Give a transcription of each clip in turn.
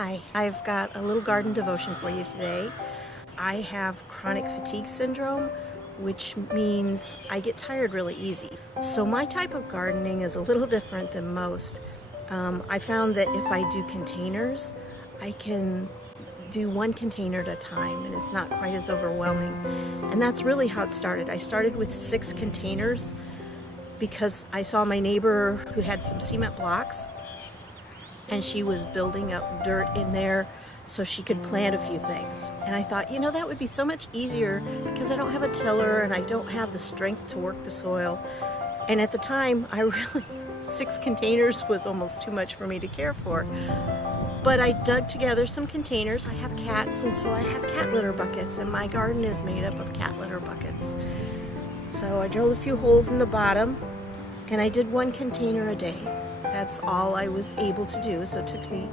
Hi, I've got a little garden devotion for you today. I have chronic fatigue syndrome, which means I get tired really easy. So my type of gardening is a little different than most. I found that if I do containers, I can do one container at a time and it's not quite as overwhelming. And that's really how it started. I started with 6 containers because I saw my neighbor who had some cement blocks and she was building up dirt in there so she could plant a few things. And I thought, that would be so much easier because I don't have a tiller and I don't have the strength to work the soil. And at the time, 6 containers was almost too much for me to care for. But I dug together some containers. I have cats, and so I have cat litter buckets, and my garden is made up of cat litter buckets. So I drilled a few holes in the bottom, and I did 1 container a day. That's all I was able to do, so it took me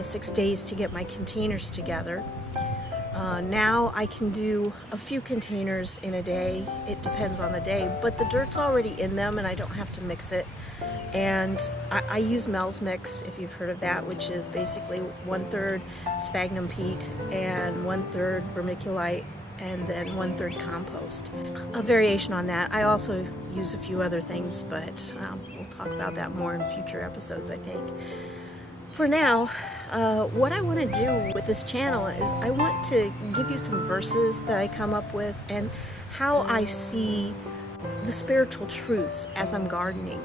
6 days to get my containers together. Now I can do a few containers in a day. It depends on the day, but the dirt's already in them and I don't have to mix it. And I use Mel's Mix, if you've heard of that, which is basically 1/3 sphagnum peat and 1/3 vermiculite and then 1/3 compost. A variation on that. I also use a few other things, but we'll talk about that more in future episodes, I think. For now, what I want to do with this channel is I want to give you some verses that I come up with and how I see the spiritual truths as I'm gardening.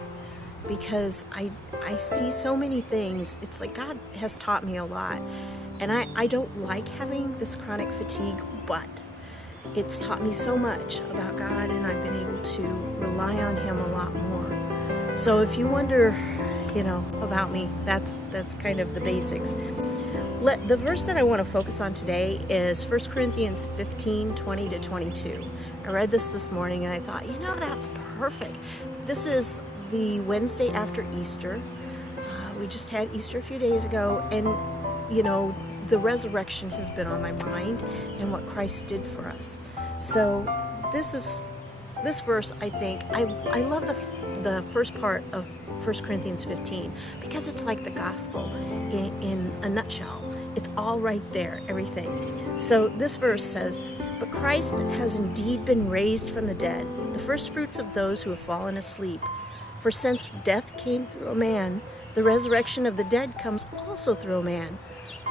Because I see so many things. It's like God has taught me a lot. And I don't like having this chronic fatigue, but it's taught me so much about God and I've been able to rely on Him a lot more. So if you wonder, about me, that's kind of the basics. The verse that I want to focus on today is 1 Corinthians 15:20-22. I read this morning and I thought, that's perfect. This is the Wednesday after Easter. We just had Easter a few days ago, and the resurrection has been on my mind and what Christ did for us. So this verse, I think, I love the first part of 1 Corinthians 15 because it's like the gospel in a nutshell. It's all right there, everything. So this verse says, "But Christ has indeed been raised from the dead, the first fruits of those who have fallen asleep. For since death came through a man, the resurrection of the dead comes also through a man.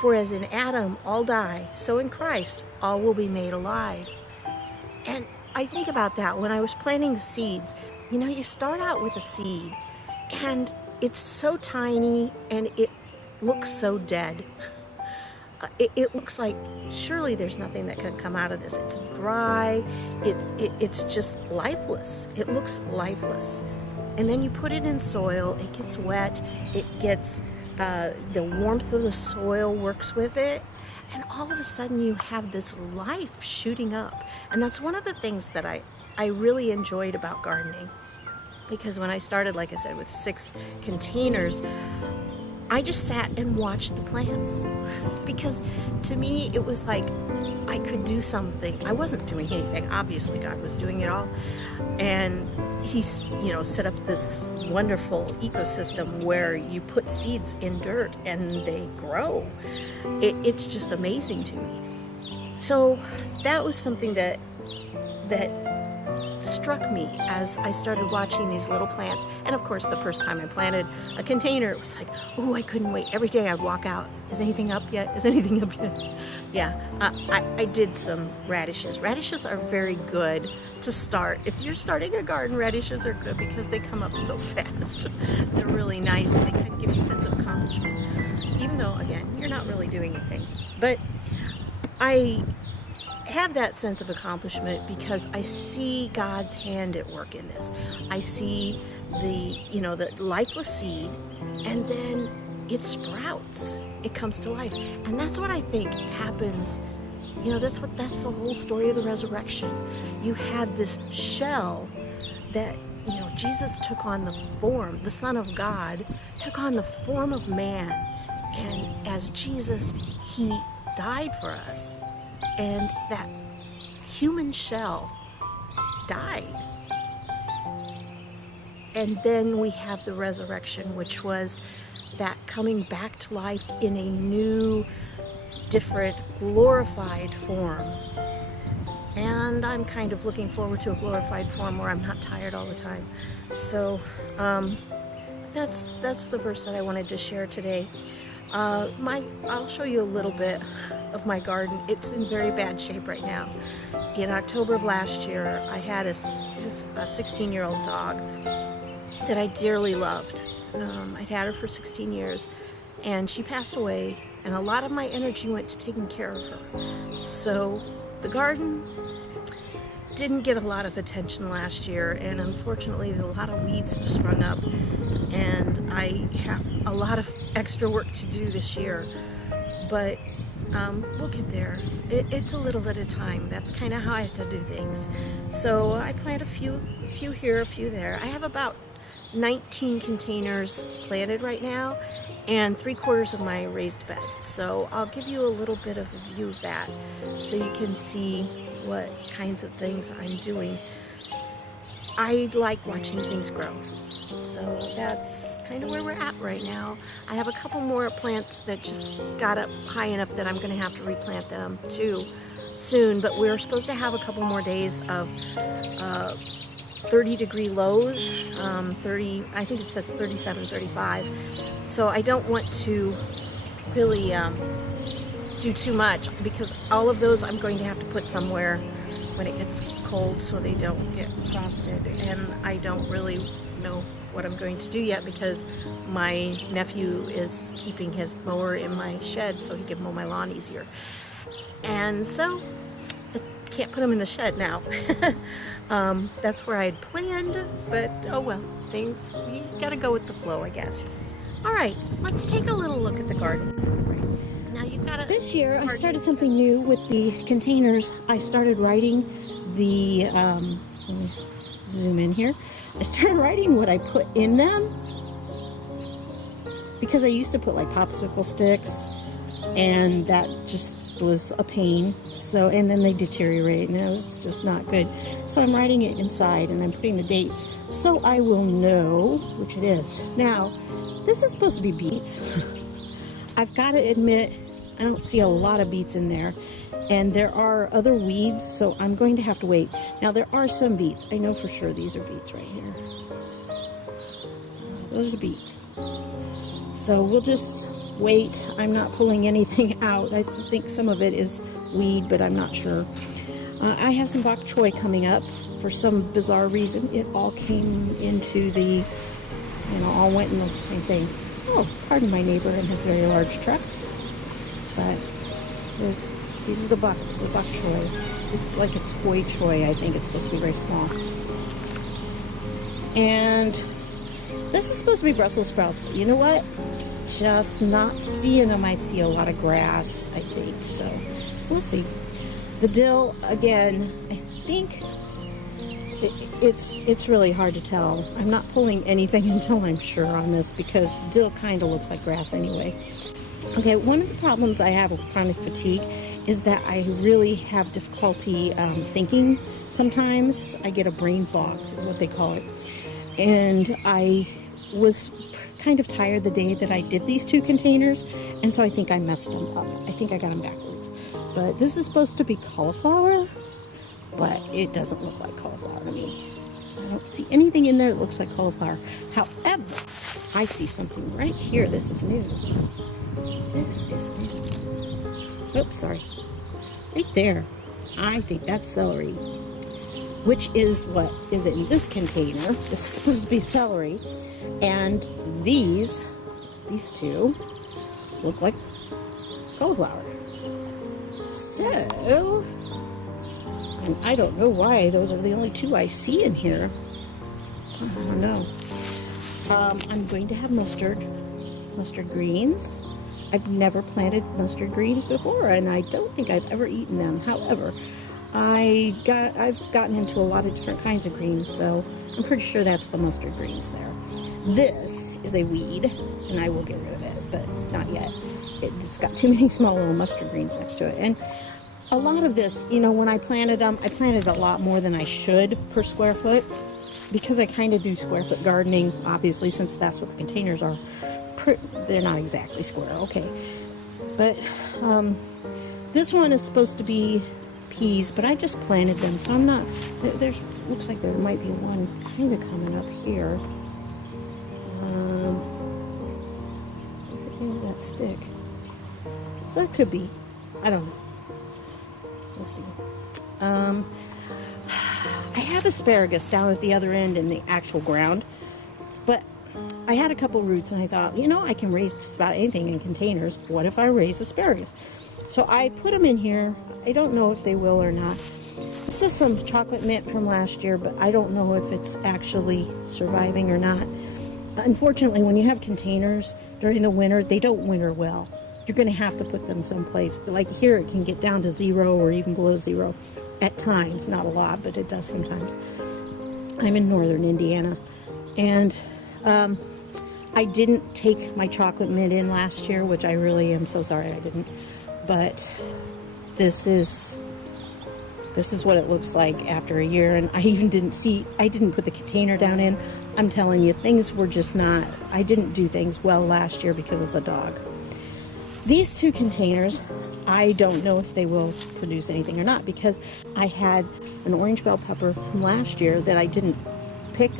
For as in Adam all die, so in Christ all will be made alive." And I think about that when I was planting the seeds. You start out with a seed, and it's so tiny, and it looks so dead. It looks like surely there's nothing that can come out of this. It's dry. It's just lifeless. It looks lifeless. And then you put it in soil. It gets wet. It gets the warmth of the soil works with it. And all of a sudden you have this life shooting up. And that's one of the things that I really enjoyed about gardening. Because when I started, like I said, with 6 containers, I just sat and watched the plants. Because to me, it was like I could do something. I wasn't doing anything. Obviously, God was doing it all. And He's, set up this wonderful ecosystem where you put seeds in dirt and they grow. It's just amazing to me. So that was something that struck me as I started watching these little plants. And of course, the first time I planted a container, it was like, oh, I couldn't wait. Every day I'd walk out. Is anything up yet? Is anything up yet? Yeah, I did some radishes. Radishes are very good to start. If you're starting a garden, radishes are good because they come up so fast. They're really nice and they kind of give you a sense of accomplishment. Even though, again, you're not really doing anything. But I have that sense of accomplishment because I see God's hand at work in this. I see the lifeless seed, and then it sprouts. It comes to life. And that's what I think happens. That's the whole story of the resurrection. You had this shell that, Jesus took on the form, the Son of God, took on the form of man. And as Jesus, He died for us. And that human shell died. And then we have the resurrection, which was that coming back to life in a new, different, glorified form. And I'm kind of looking forward to a glorified form where I'm not tired all the time. So that's the verse that I wanted to share today. I'll show you a little bit of my garden. It's in very bad shape right now. In October of last year, I had a 16-year-old dog that I dearly loved. I'd had her for 16 years, and she passed away, and a lot of my energy went to taking care of her. So the garden didn't get a lot of attention last year, and unfortunately a lot of weeds have sprung up, and I have a lot of extra work to do this year, but we'll get there. It's a little at a time. That's kind of how I have to do things. So I plant a few here, a few there. I have about 19 containers planted right now, and 3/4 of my raised bed. So I'll give you a little bit of a view of that so you can see what kinds of things I'm doing. I like watching things grow. So that's kind of where we're at right now. I have a couple more plants that just got up high enough that I'm going to have to replant them too soon, but we're supposed to have a couple more days of 30-degree lows, I think it says 37, 35. So I don't want to really do too much, because all of those I'm going to have to put somewhere when it gets cold so they don't get frosted. And I don't really know what I'm going to do yet, because my nephew is keeping his mower in my shed so he can mow my lawn easier. And so I can't put him in the shed now. That's where I had planned, but oh well, things, you gotta go with the flow, I guess. All right, let's take a little look at the garden. Now you've got this year I started something new with the containers. I started writing the, let me zoom in here. I started writing what I put in them, because I used to put like popsicle sticks, and that just was a pain. So, and then they deteriorate, and it's just not good. So I'm writing it inside, and I'm putting the date so I will know which it is. Now, this is supposed to be beets. I've got to admit, I don't see a lot of beets in there, and there are other weeds, so I'm going to have to wait. Now, there are some beets. I know for sure these are beets right here. Those are beets. So we'll just wait. I'm not pulling anything out. I think some of it is weed, but I'm not sure. I have some bok choy coming up. For some bizarre reason, it all came into the, all went in the same thing. Oh, pardon my neighbor and his very large truck. But these are the bok choy. It's like a toy choy, I think. It's supposed to be very small. And this is supposed to be Brussels sprouts, but you know what? Just not seeing them. I'd see a lot of grass, I think. So we'll see. The dill, again, I think it's really hard to tell. I'm not pulling anything until I'm sure on this, because dill kind of looks like grass anyway. Okay, one of the problems I have with chronic fatigue is that I really have difficulty thinking. Sometimes I get a brain fog, is what they call it. And I was kind of tired the day that I did these 2 containers, and so I think I messed them up. I think I got them backwards. But this is supposed to be cauliflower, but it doesn't look like cauliflower to me. I don't see anything in there that looks like cauliflower. However, I see something right here. This is new. This is new. Oops, sorry. Right there. I think that's celery, which is what is in this container. This is supposed to be celery. And these 2 look like cauliflower. So, and I don't know why those are the only 2 I see in here. I don't know. I'm going to have mustard greens. I've never planted mustard greens before, and I don't think I've ever eaten them. However, I've gotten into a lot of different kinds of greens, so I'm pretty sure that's the mustard greens there. This is a weed, and I will get rid of it, but not yet. It's got too many small little mustard greens next to it. And a lot of this, when I planted them, I planted a lot more than I should per square foot, because I kind of do square foot gardening, obviously, since that's what the containers are. they're not exactly square, okay. But this one is supposed to be peas, but I just planted them, so I'm not, there's, looks like there might be one kind of coming up here. Maybe that stick. So it could be. I don't know. We'll see. I have asparagus down at the other end in the actual ground, but I had a couple roots and I thought, you know, I can raise just about anything in containers. What if I raise asparagus? So I put them in here. I don't know if they will or not. This is some chocolate mint from last year, but I don't know if it's actually surviving or not. Unfortunately, when you have containers during the winter, they don't winter well. You're going to have to put them someplace. Like here, it can get down to 0 or even below 0 at times. Not a lot, but it does sometimes. I'm in northern Indiana, and I didn't take my chocolate mint in last year, which I really am so sorry I didn't. But this is what it looks like after a year, and I didn't put the container down in. I'm telling you, things were just not, I didn't do things well last year because of the dog. These 2 containers, I don't know if they will produce anything or not, because I had an orange bell pepper from last year that I didn't pick,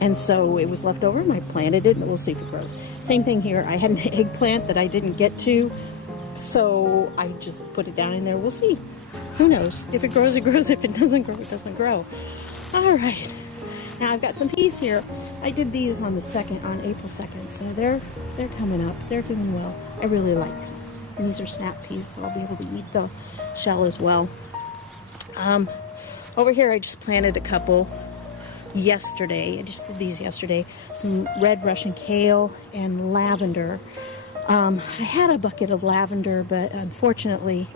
and so it was left over, and I planted it, and we'll see if it grows. Same thing here. I had an eggplant that I didn't get to, so I just put it down in there. We'll see. Who knows? If it grows, it grows. If it doesn't grow, it doesn't grow. All right. Now I've got some peas here. I did these on April 2nd, so they're coming up. They're doing well. I really like peas. And these are snap peas, so I'll be able to eat the shell as well. Over here, I just planted a couple yesterday. I just did these yesterday. Some red Russian kale and lavender. I had a bucket of lavender, but unfortunately,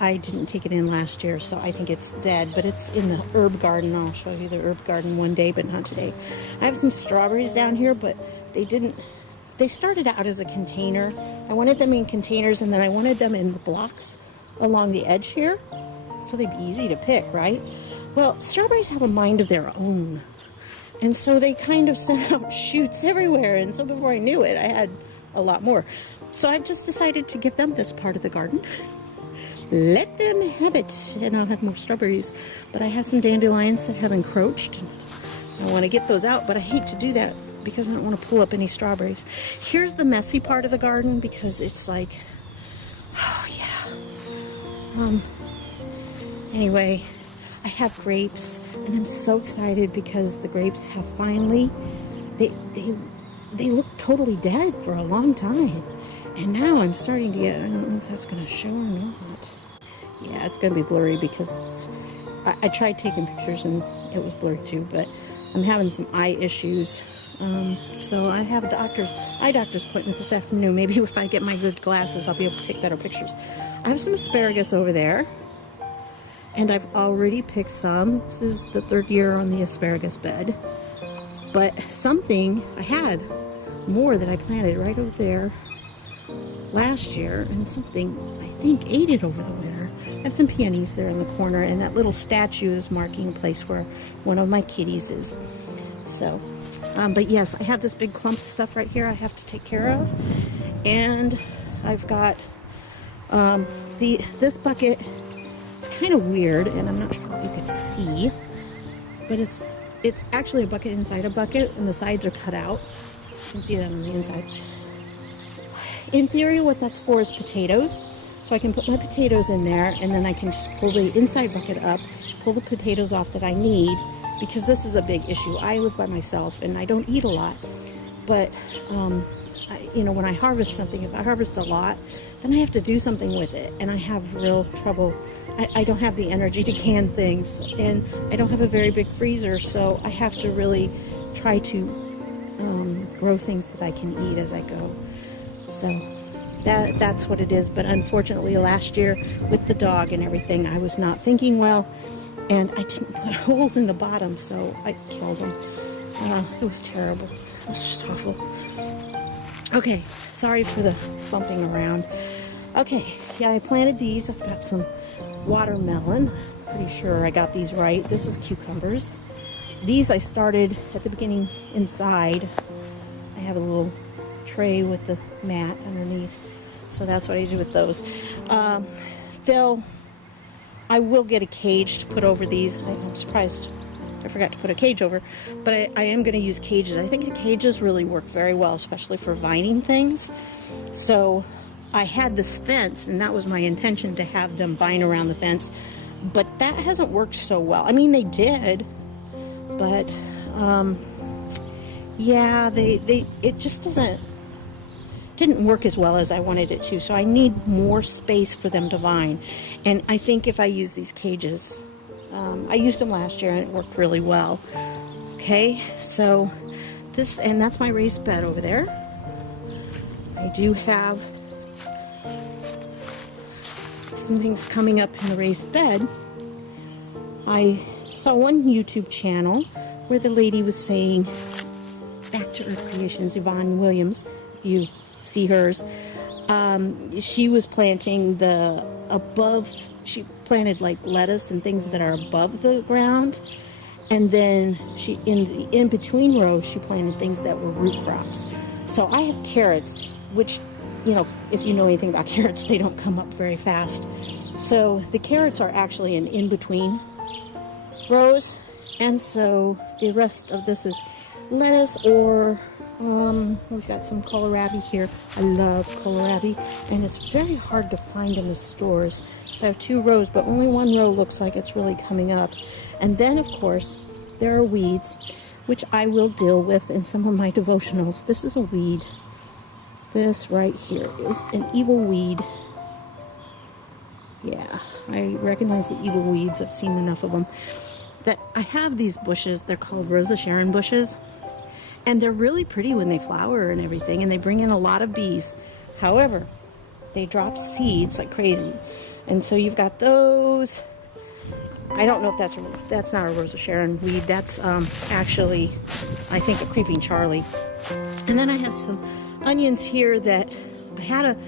I didn't take it in last year, so I think it's dead, but it's in the herb garden. I'll show you the herb garden one day, but not today. I have some strawberries down here, but they started out as a container. I wanted them in containers, and then I wanted them in blocks along the edge here, so they'd be easy to pick, right? Well, strawberries have a mind of their own, and so they kind of sent out shoots everywhere, and so before I knew it, I had a lot more. So I've just decided to give them this part of the garden. Let them have it, and I'll have more strawberries. But I have some dandelions that have encroached. I want to get those out, but I hate to do that because I don't want to pull up any strawberries. Here's the messy part of the garden because it's like, oh yeah. Anyway, I have grapes, and I'm so excited because the grapes have finally, they look totally dead for a long time. And now I'm starting to get, I don't know if that's going to show or not. Yeah, it's going to be blurry because I tried taking pictures and it was blurry too, but I'm having some eye issues. So I have a eye doctor's appointment this afternoon. Maybe if I get my good glasses, I'll be able to take better pictures. I have some asparagus over there, and I've already picked some. This is the 3rd year on the asparagus bed. But I had more that I planted right over there last year, and something I think ate it over the winter. I have some peonies there in the corner, and that little statue is marking a place where one of my kitties is. So, but yes, I have this big clump of stuff right here I have to take care of, and I've got this bucket. It's kind of weird, and I'm not sure if you could see, but it's actually a bucket inside a bucket, and the sides are cut out. You can see that on the inside. In theory, what that's for is potatoes. So I can put my potatoes in there, and then I can just pull the inside bucket up, pull the potatoes off that I need, because this is a big issue. I live by myself, and I don't eat a lot. But, when I harvest something, if I harvest a lot, then I have to do something with it, and I have real trouble. I don't have the energy to can things, and I don't have a very big freezer, so I have to really try to grow things that I can eat as I go. So that's what it is. But unfortunately, last year with the dog and everything, I was not thinking well, and I didn't put holes in the bottom, so I killed them. It was terrible. It was just awful. Okay, sorry for the bumping around. Okay, yeah, I planted these. I've got some watermelon. Pretty sure I got these right. This is cucumbers. These I started at the beginning inside. I have a little tray with the mat underneath, so that's what I do with those. I will get a cage to put over these. I'm surprised I forgot to put a cage over, but I am going to use cages. I think the cages really work very well, especially for vining things. So I had this fence, and that was my intention, to have them vine around the fence, but that hasn't worked so well. I mean, they did, but yeah, it just didn't work as well as I wanted it to. So I need more space for them to vine, and I think if I use these cages, I used them last year and it worked really well. Okay, so and that's my raised bed over there. I do have some things coming up in the raised bed. I saw one YouTube channel where the lady was saying, Back to Earth Creations, Yvonne Williams, if you see hers, she was planting she planted like lettuce and things that are above the ground, and then in the in-between rows she planted things that were root crops. So I have carrots, which, if you know anything about carrots, they don't come up very fast. So the carrots are actually in in-between rows, and so the rest of this is lettuce, or we've got some kohlrabi here. I love kohlrabi, and it's very hard to find in the stores. So I have 2 rows, but only one row looks like it's really coming up. And then, of course, there are weeds, which I will deal with in some of my devotionals. This is a weed. This right here is an evil weed. Yeah, I recognize the evil weeds. I've seen enough of them. That I have these bushes. They're called Rosa Sharon bushes. And they're really pretty when they flower and everything, and they bring in a lot of bees. However, they drop seeds like crazy. And so you've got those. I don't know if that's not a Rosa Sharon weed. That's actually, I think, a Creeping Charlie. And then I have some onions here that I had a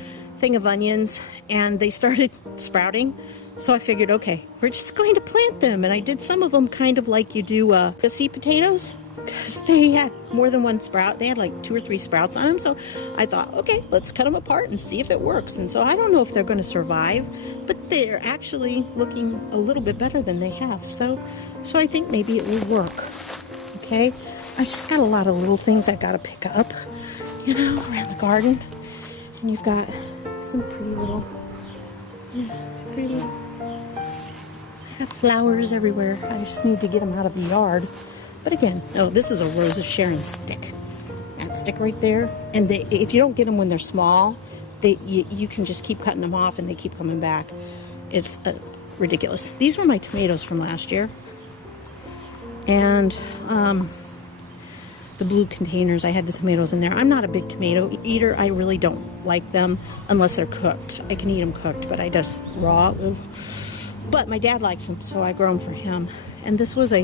thing of onions, and they started sprouting. So I figured, okay, we're just going to plant them. And I did some of them kind of like you do seed potatoes, because they had more than one sprout. They had like 2 or 3 sprouts on them. So I thought, okay, let's cut them apart and see if it works. And so I don't know if they're going to survive, but they're actually looking a little bit better than they have. So I think maybe it will work. Okay, I just got a lot of little things I've got to pick up, around the garden. And you've got some pretty little, I have flowers everywhere. I just need to get them out of the yard. But again, this is a Rosa Sharon stick. That stick right there. And if you don't get them when they're small, you can just keep cutting them off and they keep coming back. It's ridiculous. These were my tomatoes from last year. And the blue containers, I had the tomatoes in there. I'm not a big tomato eater. I really don't like them unless they're cooked. I can eat them cooked, but I just raw. But my dad likes them, so I grow them for him. And this was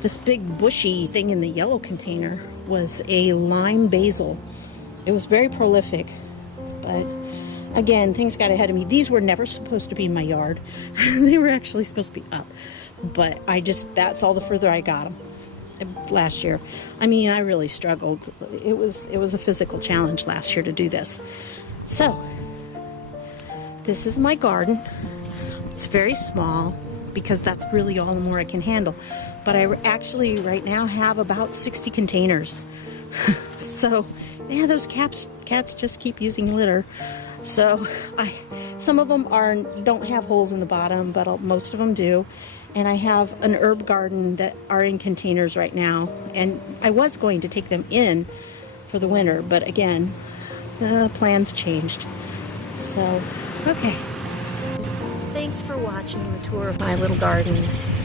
this big bushy thing in the yellow container was a lime basil. It was very prolific, but again, things got ahead of me. These were never supposed to be in my yard. They were actually supposed to be up, but that's all the further I got them last year. I mean, I really struggled. It was a physical challenge last year to do this. So this is my garden. It's very small because that's really all the more I can handle. But I actually right now have about 60 containers. So yeah, those cats just keep using litter. So some of them don't have holes in the bottom, but most of them do. And I have an herb garden that are in containers right now. And I was going to take them in for the winter, but again, the plans changed. So, okay. Thanks for watching the tour of my little garden,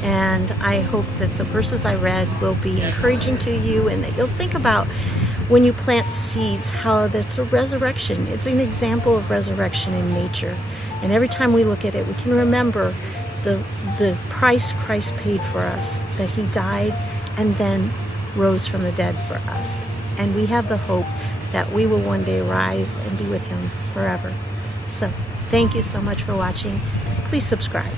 and I hope that the verses I read will be encouraging to you, and that you'll think about when you plant seeds how that's a resurrection. It's an example of resurrection in nature, and every time we look at it, we can remember the price Christ paid for us, that he died and then rose from the dead for us, and we have the hope that we will one day rise and be with him forever. So thank you so much for watching. Please subscribe.